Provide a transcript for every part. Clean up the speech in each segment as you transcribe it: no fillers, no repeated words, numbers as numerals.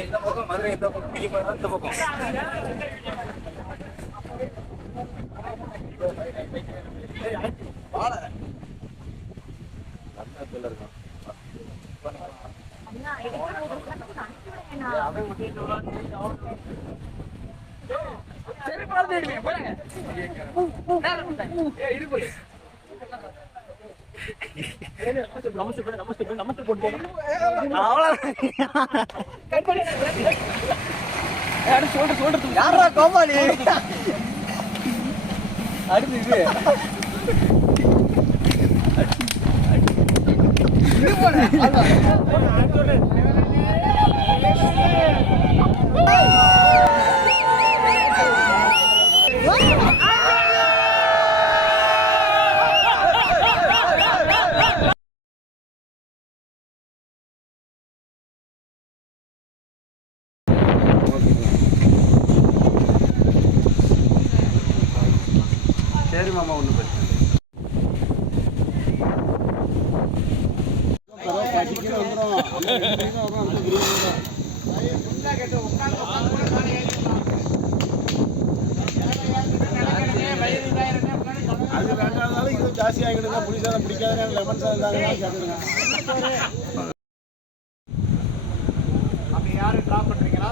இந்த பக்கம் மதுரை, இந்த பக்கம் இந்த பக்கம் யாரா கோமாளி அடுத்து சரி மாமா, ஒன்றும் பிரச்சனை அது வேண்டாம். இது ஜாஸ்தி ஆகிடுங்க. புளி சாதம் பிடிக்காத லெமன் சாதம் தாங்க கேட்டுருங்க. அப்படி யாரும் ட்ராப் பண்ணுறீங்களா?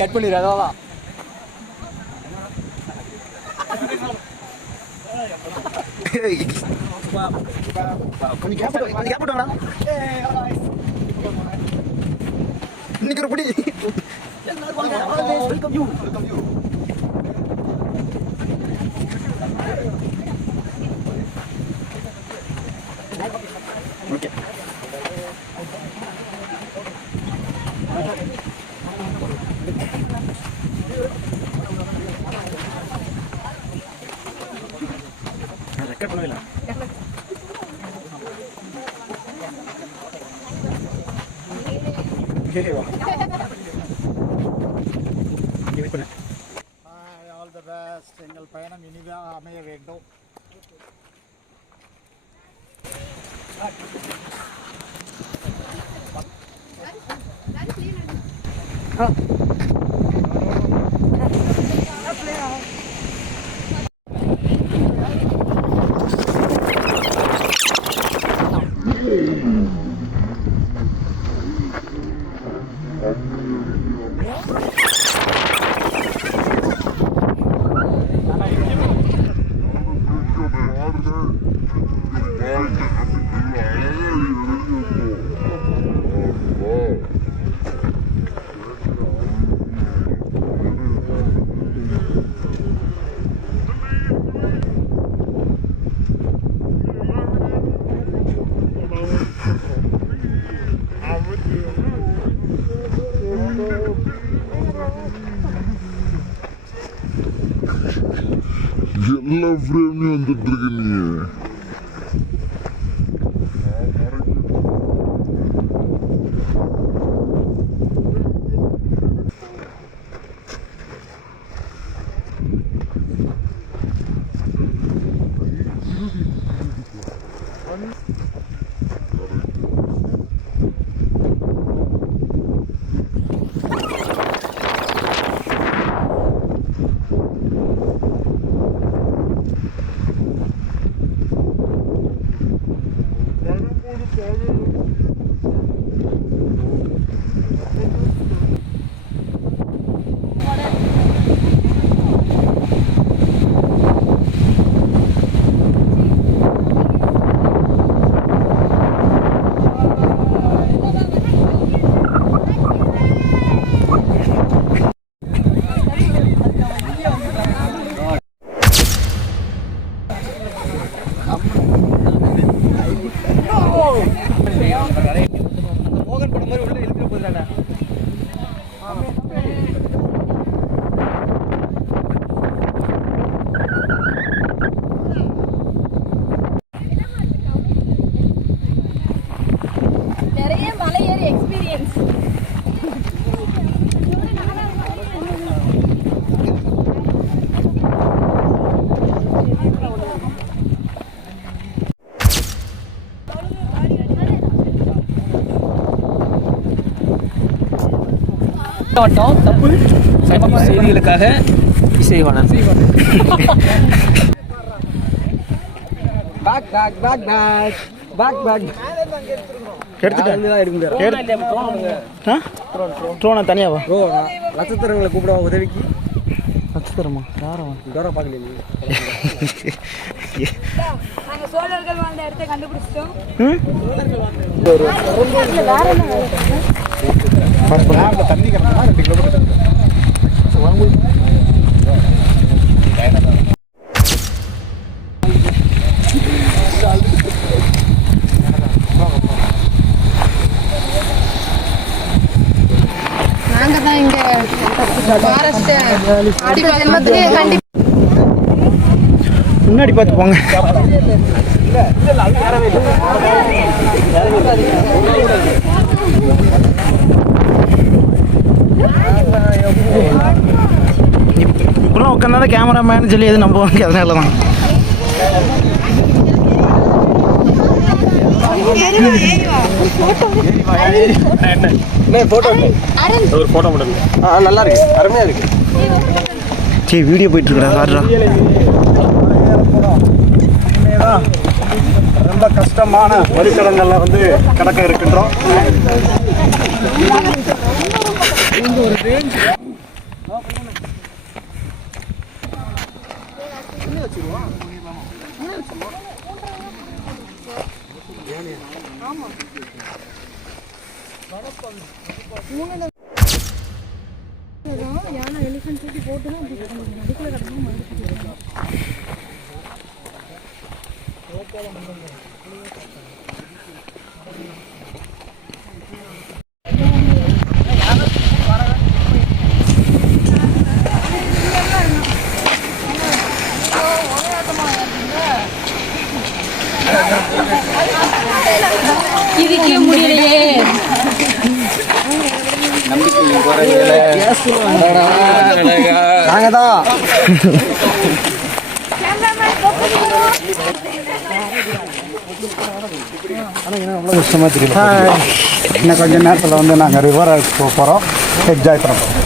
கட் பண்ணிடுறா இன்னைக்கு ஒரு பிடி ஓகே. ரெக்கார்ட் பண்ணவே இல்லை. All the best. எங்கள் பயணம் இனிதாக அமைய வேண்டும். எல்லா ஃப்ரேம்லையும் வந்துட்டு இருக்க நீ. தப்பு செய்திகளுக்காக இசைவாணன் ட்ரோனா தனியாவா நட்சத்திரங்களை கூப்பிடுவாங்க உதவிக்கு நட்சத்திரமா யாரும் தூரம் பார்க்கல நாங்கள் சோழர்கள் வாழ்ந்த இடத்தை கண்டுபிடிச்சிட்டோம். தண்ணி கிடந்தா 2 கிலோமீட்டர் நாங்கள் தான் இங்கே ஃபாரஸ்ட்டு அடுத்த ஜென்மத்திலே கண்டிப்பாக முன்னாடி பார்த்து போங்க. இப்பெல்லாம் உட்காந்தா கேமராமேன் சொல்லி எது நம்புவாங்க, அதனால தான். ஒரு ஃபோட்டோ மட்டும் நல்லா இருக்கு, அருமையாக இருக்கு. சரி, வீடியோ போயிட்டு இருக்கா சார்ரா. ரொம்ப கஷ்டமான வழித்தடங்களில் வந்து கடக்க இருக்கின்றோம். யானை எலிஃபென்ட் தூக்கி போட்டு தான் அதுக்குள்ள கிடக்கும். இதுக்கே முடியலையே. நாங்கள் தான் அவ்வளோ கஷ்டமாக தெரியும். இன்னும் கொஞ்சம் நேரத்தில் வந்து நாங்கள் ரிவர் போக போகிறோம், என்ஜாய் பண்ண போகிறோம்.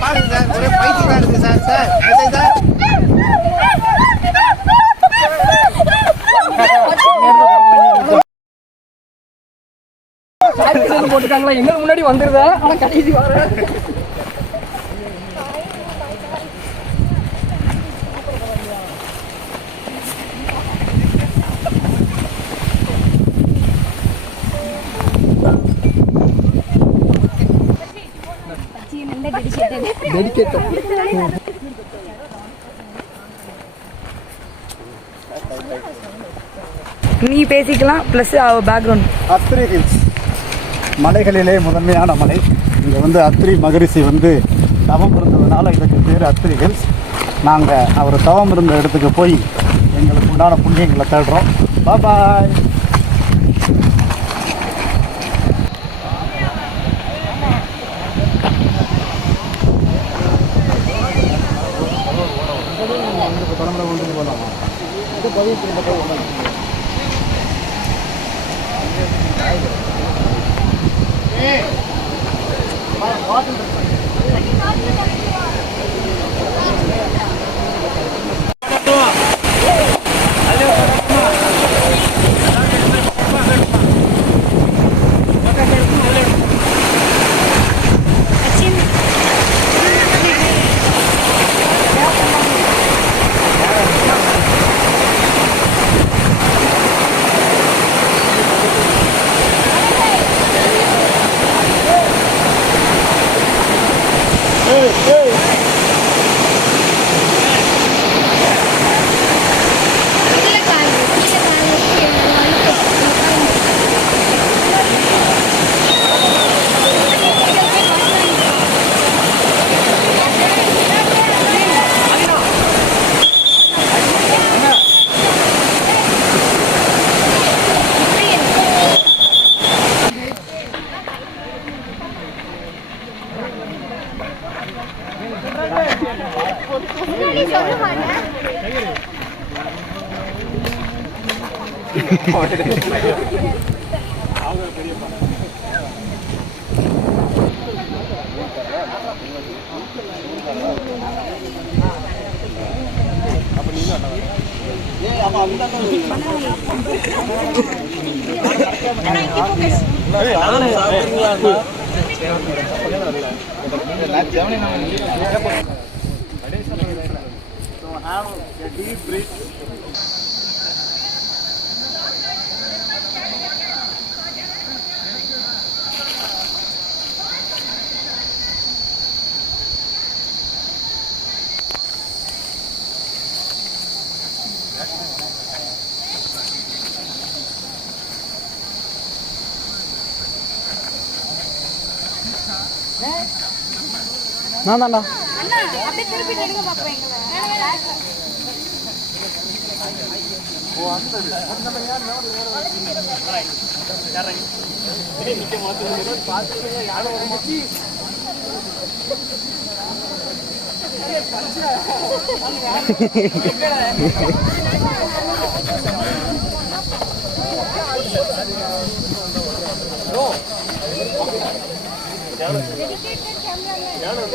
பாருங்க சார், ஒரே பைத்தியமாக இருக்கு சார். சார் சார் போட்டுட்டாங்களா, எங்க முன்னாடி வந்துருதா, ஆனா கடைசி வர நீ பேசிக்கலாம் ப்ளஸ் பேக்ரவுண்ட். அத்ரி ஹில்ஸ் மலைகளிலே முதன்மையான மலை. இங்கே வந்து அத்ரி மகரிஷி வந்து தவம் இருந்ததுனால இதுக்கு பேர் அத்ரி ஹில்ஸ். நாங்கள் அவர் தவம் இருந்த இடத்துக்கு போய் எங்களுக்கு உண்டான புண்ணியங்களை தேடுறோம். பாய். நான் தான்டா.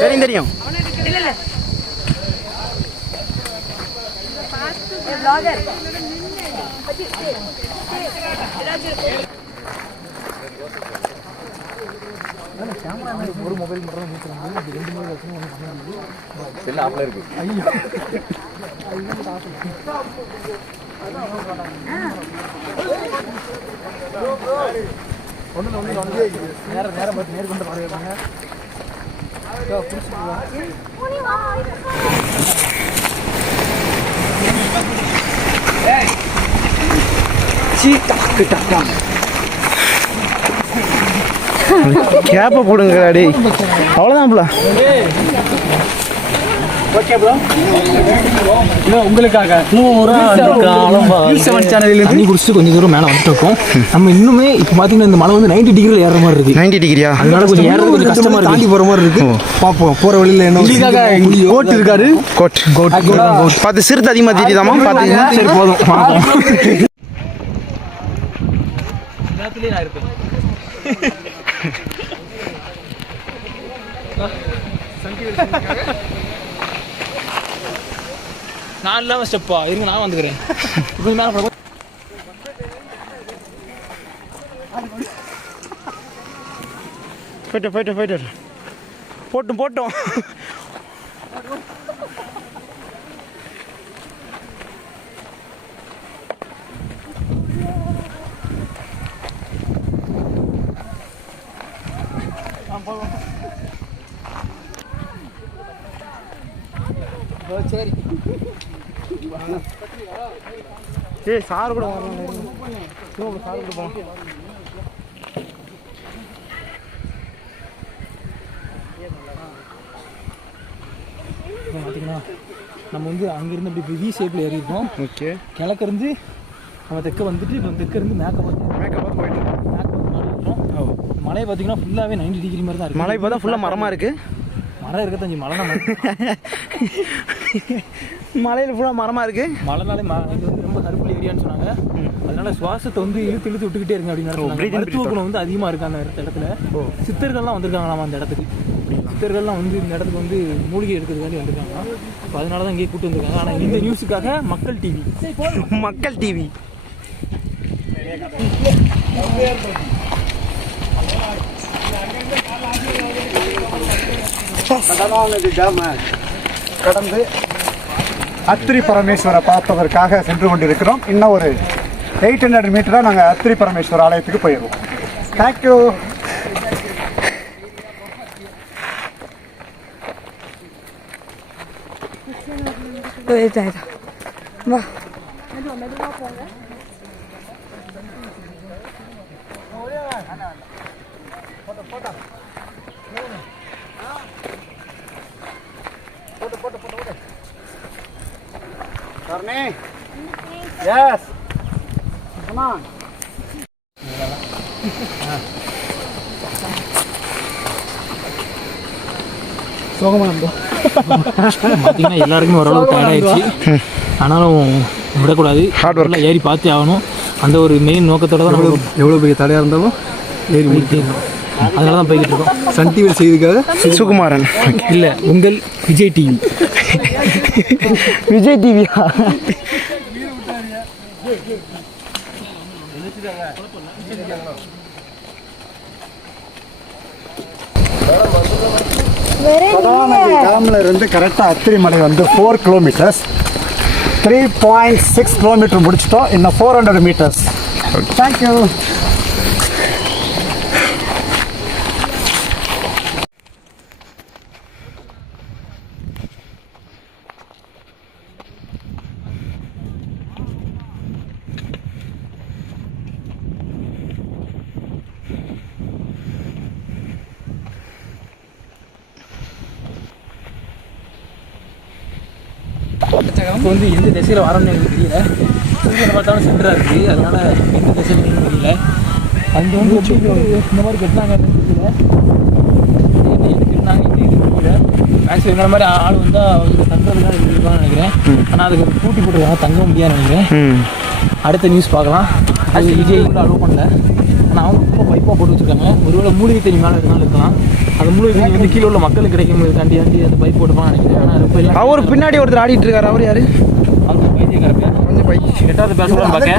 தெரியும் தெரியும். ஒரு மொபைல் மட்டும் ரெண்டு மொபைல் வச்சு ஆப்ல இருக்கு. ஐயோ ஒன்று நேரம் நேரம் பார்த்து நேர்கொண்டு பாருங்க. கேப்ப போடுங்க டேய். அவ்வளோதான் ப்ரோ. Okay bro. உங்களுக்காக தண்ணி குடிச்சிட்டு கொஞ்சம் தூரம் மேலே வந்துட்டு இருக்கோம். நம்ம இன்னுமே இப்போ பார்த்தீங்கன்னா இந்த மலை வந்து 90 டிகிரியில் ஏறுற மாதிரி இருக்கு. 90 டிகிரியா? அதனால கொஞ்சம் ஏறது கொஞ்சம் கஷ்டமா இருக்கு. தாண்டி போகிற மாதிரி இருக்கு. பார்ப்போம் போகிற வழியில் என்ன கோட் இருக்காரு. கோட் பார்த்து சிறுத்தை அதிகமாக தெரியுதாமா? பார்த்து சரி போதும். நான் இருப்பேன். நான் இல்லாமல் ஸ்டெப்பா இருங்க, நான் வந்துக்கிறேன். கொஞ்சம் மேலே போயிட்டு போட்டோம். சரி ஏய் சார் கூட வரணும். சார் கூட போகணும். பார்த்தீங்கன்னா நம்ம வந்து அங்கேருந்து அப்படி வி ஷேப்பில் ஏறியிருக்கோம். ஓகே. கிழக்கிருந்து நம்ம தெற்க வந்துட்டு இப்போ தெற்கிருந்து மேக்கப் போயிட்டு மலை பார்த்தீங்கன்னா ஃபுல்லாகவே 90 டிகிரி மாதிரி தான் இருக்குது. மலை பார்த்தா ஃபுல்லாக மரமாக இருக்குது. மரம் இருக்கத்தஞ்சு மலை மலையில் ஃபுல்லாக மரமாக இருக்குது. மலைனாலே இது வந்து ரொம்ப கருப்புல ஏரியான்னு சொன்னாங்க. அதனால சுவாசத்தை வந்து இழுத்து விட்டுக்கிட்டே இருங்க அப்படின்னு. மருத்துவ குணம் வந்து அதிகமாக இருக்குது அந்த இடத்துல. சித்தர்கள்லாம் வந்திருக்காங்களாமா அந்த இடத்துக்கு. சித்தர்கள்லாம் வந்து இந்த இடத்துக்கு வந்து மூலிகை எடுக்கிறதுக்காண்டி வந்திருக்காங்க. இப்போ அதனால தான் இங்கே கூப்பிட்டு வந்திருக்காங்க. ஆனால் இந்த நியூஸுக்காக மக்கள் டிவி கடந்து அத்திரி பரமேஸ்வரை பார்ப்பதற்காக சென்று கொண்டிருக்கிறோம். இன்னும் ஒரு 800 மீட்டராக நாங்கள் அத்திரி பரமேஸ்வரர் ஆலயத்துக்கு போயிடுவோம். தேங்க்யூ. Yes. Come on. சோகமா இருந்தோம். பார்த்தீங்கன்னா எல்லாருக்குமே ஓரளவு டயர்ட் ஆயிடுச்சு. ஆனாலும் விடக்கூடாது, ஹார்ட் ஒர்க்கில் ஏறி பார்த்தே ஆகணும். அந்த ஒரு மெயின் நோக்கத்தோட தான் நம்ம எவ்வளோ பெரிய தடையாக இருந்தாலும் ஏறி போயிட்டே இருக்கோம். அதனால தான் போய்கிட்டு இருக்கோம். சன் டிவி செய்திருக்காக சுகுமாரன் இல்லை, உங்கள் விஜய் டிவி. விஜய் டிவியா? கதாநதி டேமில் இருந்து கரெக்டாக அத்திரி மலை வந்து 4 கிலோமீட்டர்ஸ், 3.6 கிலோமீட்டர் முடிச்சிட்டோம். இன்னும் 400 மீட்டர்ஸ். தேங்க்யூ. இப்போ வந்து எந்த திசையில் வரணும்னு எனக்கு தெரியல. சூரியனை பார்த்தாலும் சென்டராக இருக்குது, அதனால் எந்த திசையில் தெரியல. அந்த வந்து இந்த மாதிரி கட்டினாங்கன்னு தெரியல, எது கட்டினாங்க எப்படி இது தெரியல. மேக்ஸிமம் எங்களை மாதிரி ஆள் வந்தால் அவங்க தங்குறதுக்காக இருப்பான்னு நினைக்கிறேன். ஆனால் அதுக்கு பூட்டி போட்டுருக்காங்க, தங்க முடியாதுன்னு நினைக்கிறேன். அடுத்த நியூஸ் பார்க்கலாம். அது விஜய் கூட அலோவ் பண்ணல, ஆனால் அவங்க ரொம்ப பைப்பாக போட்டு வச்சுருக்காங்க. ஒருவேளை மூலிகை தண்ணி மேலே இருந்தாலும் இருக்கலாம். அந்த மூலிகை தண்ணி வந்து கீழே உள்ள மக்களுக்கு கிடைக்கும் தாண்டி அந்த பைப் போட்டுப்பான்னு நினைக்கிறேன். ஆனால் ரொம்ப இல்லை. அவர் பின்னாடி ஒருத்தர் ஆடிட்டு இருக்காரு. அவர் யாரு? அந்த பைத்தியக்காரங்க கொஞ்சம் பைத்தியம். எட்டாவது பேசலாம் பார்க்க.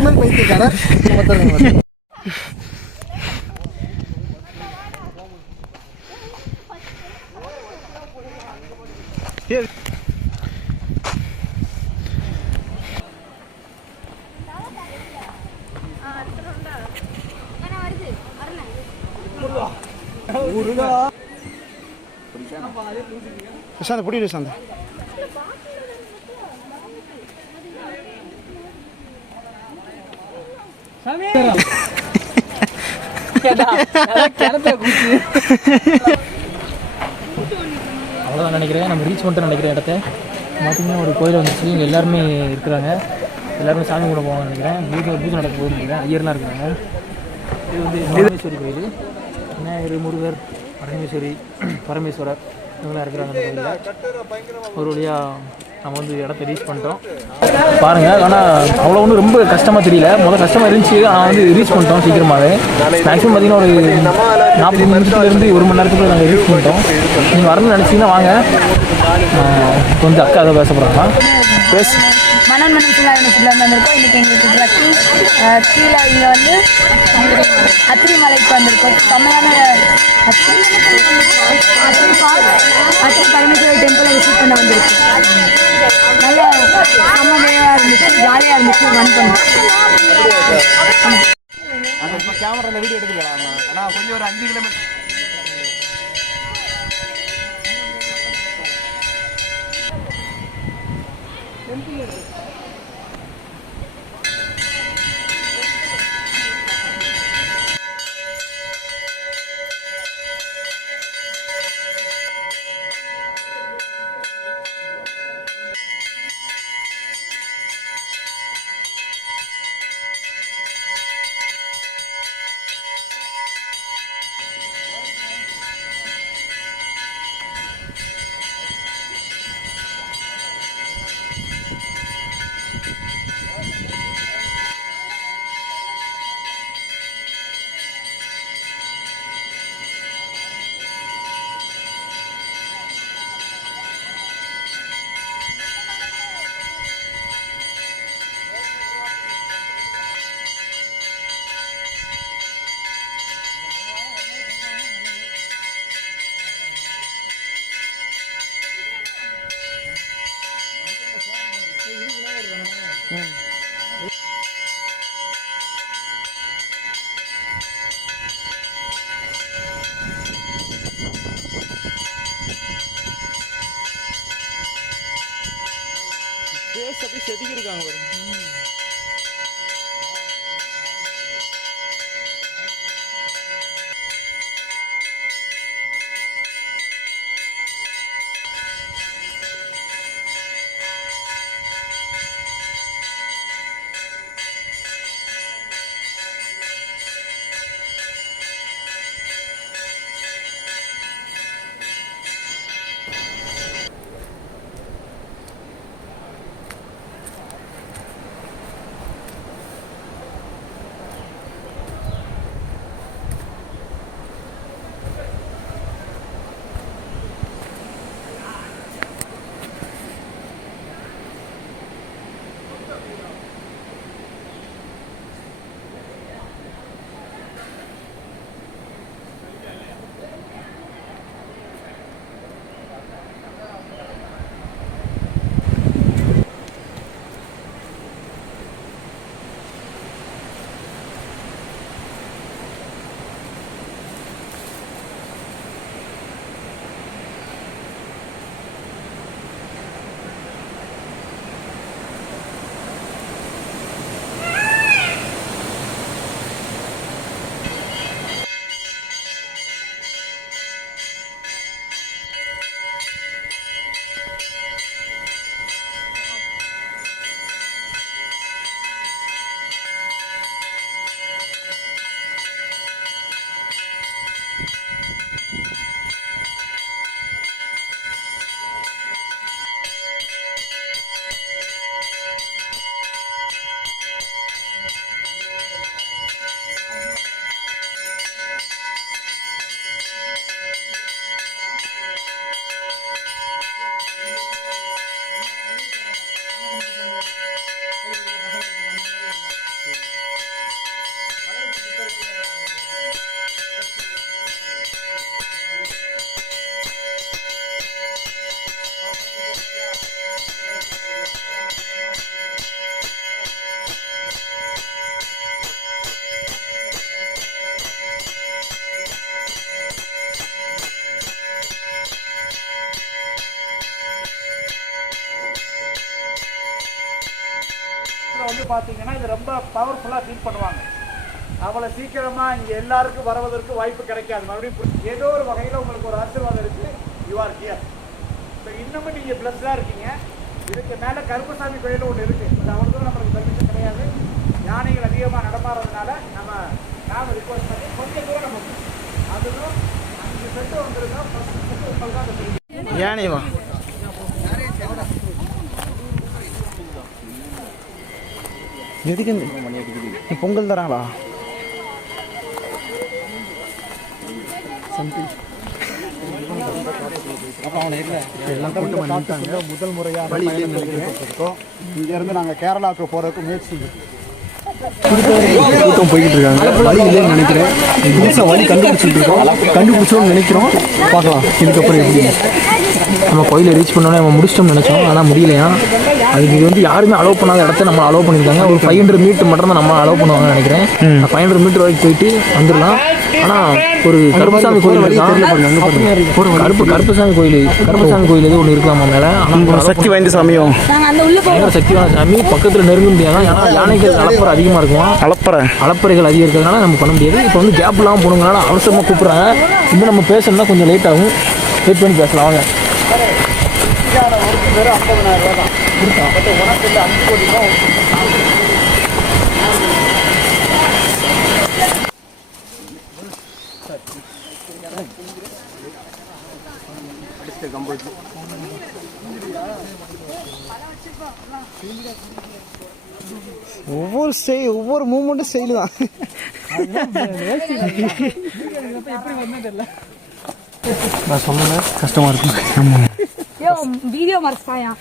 பிரசாந்த் புடி பிரசாந்த். அவ்வளோதான் நினைக்கிறேன். நம்ம ரீச் பண்ணிட்டு நினைக்கிற இடத்த பார்த்தீங்கன்னா ஒரு கோயில் வந்துச்சு. இங்கே எல்லாருமே இருக்கிறாங்க. எல்லாருமே சாமி கூட போவாங்கன்னு நினைக்கிறேன். பூஜை நடக்க போகுதுன்னு நினைக்கிறேன். ஐயர்லாம் இருக்கிறாங்க. இது வந்து பரமேஸ்வரி கோயில். விநாயகர், முருகர், பரமேஸ்வரர் இவங்களாம் இருக்கிறாங்க அந்த கோயிலில். ஒரு வழியாக நம்ம வந்து இடத்த ரீச் பண்ணிட்டோம் பாருங்கள். ஆனால் அவ்வளோ ஒன்றும் ரொம்ப கஷ்டமாக தெரியல. முதல் கஷ்டமாக இருந்துச்சு, ஆனால் வந்து ரீச் பண்ணிட்டோம் சீக்கிரமாகவே. மேக்ஸிமம் பார்த்திங்கன்னா ஒரு 40 நிமிஷத்துலேருந்து 1 மணி நேரத்துக்குள்ளே நாங்கள் ரீச் பண்ணிட்டோம். நீங்கள் வரணும்னு நினச்சிங்கன்னா வாங்க. கொஞ்சம் அக்கா அதை பேச போகிறாங்களா? பேச மனோன்மணி சுற்றுலாவில் வந்திருக்கோம். இன்றைக்கி எங்களுக்கு ட்ரக்கிங் கீழே இங்கே வந்து அத்திரி மலைக்கு வந்திருக்கோம். செம்மையான அத்திரி பரமேஸ்வரர் டெம்பிளை விசிட் பண்ண வந்திருக்கோம். நல்ல செம்மையாக இருந்துச்சு, ஜாலியாக இருந்துச்சு, ரன் பண்ணோம். கேமராவில் வீடியோ எடுத்துக்கலாம். ஆனால் கொஞ்சம் ஒரு 5 கிலோமீட்டர் செதுக்கியிருக்காங்க பாருங்க. வந்து பார்த்தீங்கன்னா இது ரொம்ப பவர்ஃபுல்லாக ஃபீல் பண்ணுவாங்க. அவ்வளோ சீக்கிரமாக இங்கே எல்லாருக்கும் வருவதற்கு வாய்ப்பு கிடைக்காது. மறுபடியும் ஏதோ ஒரு வகையில் உங்களுக்கு ஒரு ஆசீர்வாதம் இருக்குது. You are here. இப்போ இன்னமும் நீங்கள் ப்ளஸ்டாக இருக்கீங்க. இதுக்கு மேலே கருப்பசாமி கோயில் ஒன்று இருக்குது. அது அவ்வளோ தூரம் நம்மளுக்கு பெர்மிஷன் கிடையாது. யானைகள் அதிகமாக நடமாறதுனால நாம் ரிக்வஸ்ட் பண்ணி கொஞ்சம் தூரம் நம்ம அதுவும் 5 செட்டு வந்துருக்கோம். 10 செட்டு உங்களுக்கு தான் தெரியும். யானைவா எதுக்கு பொங்கல் தராங்களா? முதல் முறையாக இங்கேருந்து நாங்கள் கேரளாவுக்கு போகிறதுக்கு முயற்சி கூட்டம் போய்கிட்டு இருக்காங்க. வழி இல்லைன்னு நினைக்கிறேன். புதுசாக வழி கண்டுபிடிச்சோம்னு நினைக்கிறோம். பார்க்கலாம் இதுக்கப்புறம் எப்படி. நம்ம கோயிலை ரீச் பண்ணோன்னே நம்ம முடிச்சிட்டோம்னு நினச்சோம். ஆனால் முடியலையா. அதுக்கு இது வந்து யாருமே அலோவ் பண்ணாத இடத்த நம்ம அலோவ் பண்ணியிருக்காங்க. ஒரு 500 மீட்டர் மட்டும் தான் நம்ம அலோவ் பண்ணுவாங்கன்னு நினைக்கிறேன். 500 மீட்டர் வரைக்கும் போயிட்டு வந்துடலாம். ஆனால் ஒரு கருப்பசாமி கோயில் கருப்பசாமி கோயில் எது ஒன்று இருக்காமா மேலே. ஆனால் சக்தி வாய்ந்த சாமியும் பயங்கர சக்தியான சாமி. பக்கத்தில் நெருங்க முடியாது. ஏன்னா யானைகள் அளப்பறை அதிகமாக இருக்குமா. அளப்பறைகள் அதிகம் இருக்கிறதுனால நம்ம பண்ண முடியாது. இப்போ வந்து கேப் இல்லாமல் போனதுனால அவசரமாக கூப்பிட்றாங்க. இன்னும் நம்ம பேசணும்னா கொஞ்சம் லேட் ஆகும். வெயிட் பண்ணி பேசலாம் வாங்க. ஒரு பேர் 50,000 ரூபா தான் கொடுத்தோம். பட் உனக்கு இல்லை 5 கோடி ரூபா. ஒவ்வொரு மூமெண்ட்டும் ஸ்டைலு தான். நான் சொன்னேன் கஷ்டமாக இருக்கும். வீடியோ மறைச்சாயா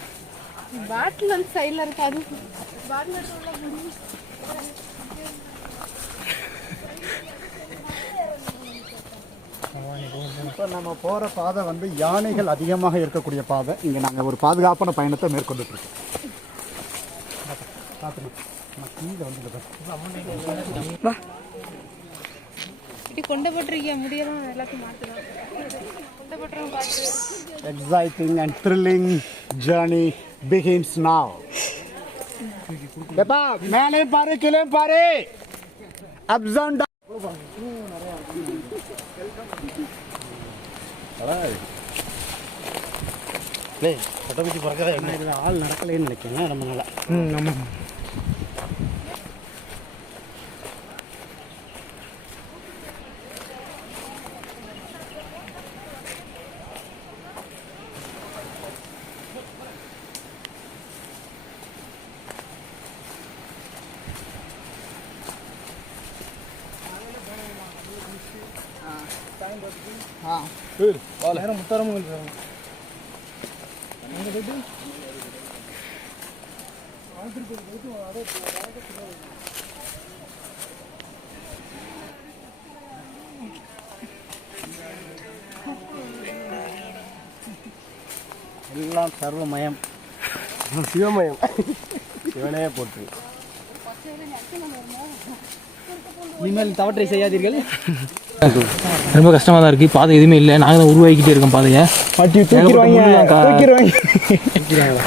பாட்டில் வந்து சைடில் இருக்காது. இப்போ நம்ம போகிற பாதை வந்து யானைகள் அதிகமாக இருக்கக்கூடிய பாதை. இங்கே நாங்கள் ஒரு பாதுகாப்பான பயணத்தை மேற்கொண்டுட்டு இருக்கோம். கொண்ட போட்டிருக்கீங்க முடியலாம் எல்லாத்தையும் மாற்றலாம். கொண்ட போட்டுறோம் பார்த்து. Exciting and thrilling journey begins now. बेटा मैंने पारे किले पारे ups and downs. ஆள் நடக்கலைன்னு நினைக்கிறேன் ரொம்ப நாளா. ஆமாம். எல்லாம் சர்வமயம், சிவமயம். சிவனே போட்டு இனிமேல் தவற்றை செய்யாதீர்கள். ரொம்ப கஷ்டமாக தான் இருக்குது. பாதை எதுவுமே இல்லை. நாங்கள் தான் உருவாக்கிட்டே இருக்கோம் பாதையை.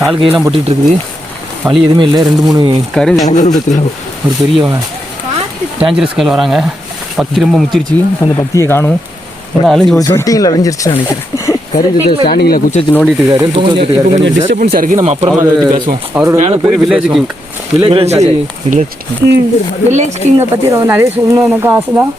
கால் கையெல்லாம் பட்டுட்டு இருக்குது. வழி எதுவுமே இல்லை. 2-3 கருத்தில் ஒரு பெரிய டேஞ்சரஸ் கால் வராங்க. பக்தி ரொம்ப முத்திருச்சு. அந்த பக்தியை காணும். அழிஞ்சு போச்சு. சொட்டிங்கில் அழிஞ்சிருச்சுன்னு நினைக்கிறேன். கருது ஸ்டாண்டிங்கில் குச்சி வச்சு நோண்டிட்டு இருக்காரு. கொஞ்சம் டிஸ்டர்பன்ஸாக இருக்குது. நம்ம அப்புறமா பேசுவோம். அவரோட பேர் வில்லேஜ் கிங். வில்லேஜ் கிங்கை பற்றி ரொம்ப நிறைய சொல்லணும் எனக்கு ஆசை தான்.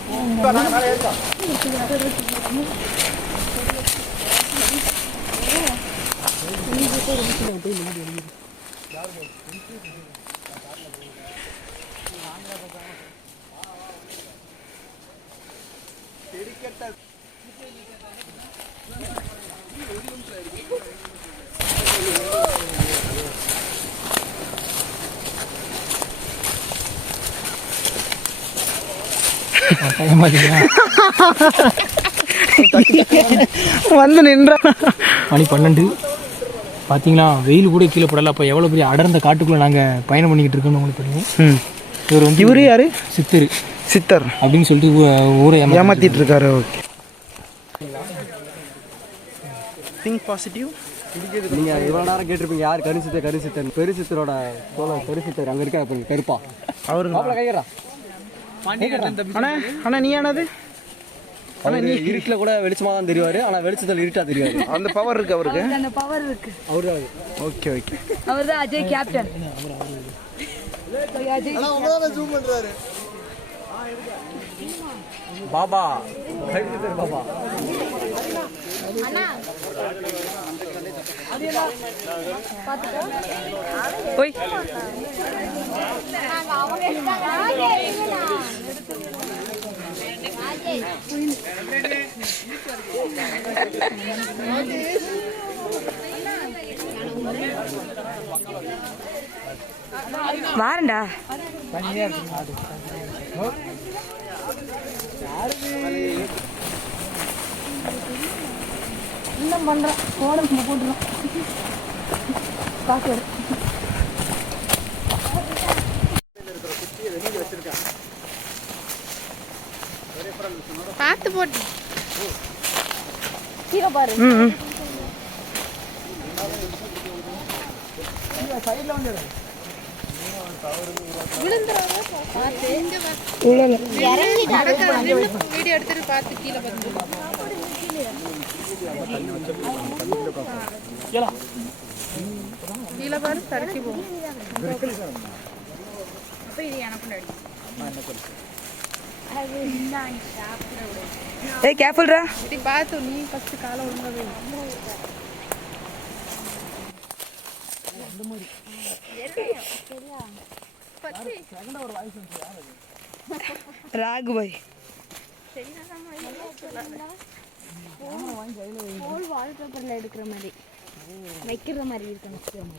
வந்து நின்ற மணி 12 பார்த்தீங்களா. வெயில் கூட கீழே படலை. அப்போ எவ்வளோ பெரிய அடர்ந்த காட்டுக்குள்ளே நாங்கள் பயணம் பண்ணிக்கிட்டு இருக்கோம்னு உங்களுக்கு தெரியும். இவர் வந்து இவரு யாரு? சித்தர் அப்படின்னு சொல்லிட்டு ஊரை ஏமாத்திட்டு இருக்காரு. ஓகே. Think positive. நீங்க இவ்வளவு நேரம் கேட்டிருப்பீங்க யார் கரிசித்தன் பெருசித்தரோட தோழர் பெருசித்தர் அங்க இருக்காரு பாருங்க, கருப்பா அவருக்கு கையறா அண்ணா நீ ஆனது அவரு இருட்டுல கூட வெளிச்சமா தான் தெரிவாரு, ஆனா வெளிச்சத்துல இருட்டா தெரியாது. அந்த பவர் இருக்கு அவருக்கு. அந்த பவர் இருக்கு. அவரு ஓகே ஓகே. அவர் தான் அஜய் கேப்டன். பாபா பெருசித்தர் பாபா. ஓய் வாரண்டா என்ன பண்றேன் கோடை போட்டுருவோம் காசு பார்த்து போட்டு கீழே பாரு. வீடியோ எடுத்துட்டு பார்த்து கீழே வந்து கீழே பாரு சரக்கி போகும். ஏய் கேர்ஃபுல்ரா. இப்படி பார்த்து நீ ஃபர்ஸ்ட் காலை ஒழுங்காவே ராகு பாய் வால்பேப்பர்ல எடுக்கிற மாதிரி வைக்கிற மாதிரி இருக்கணும்.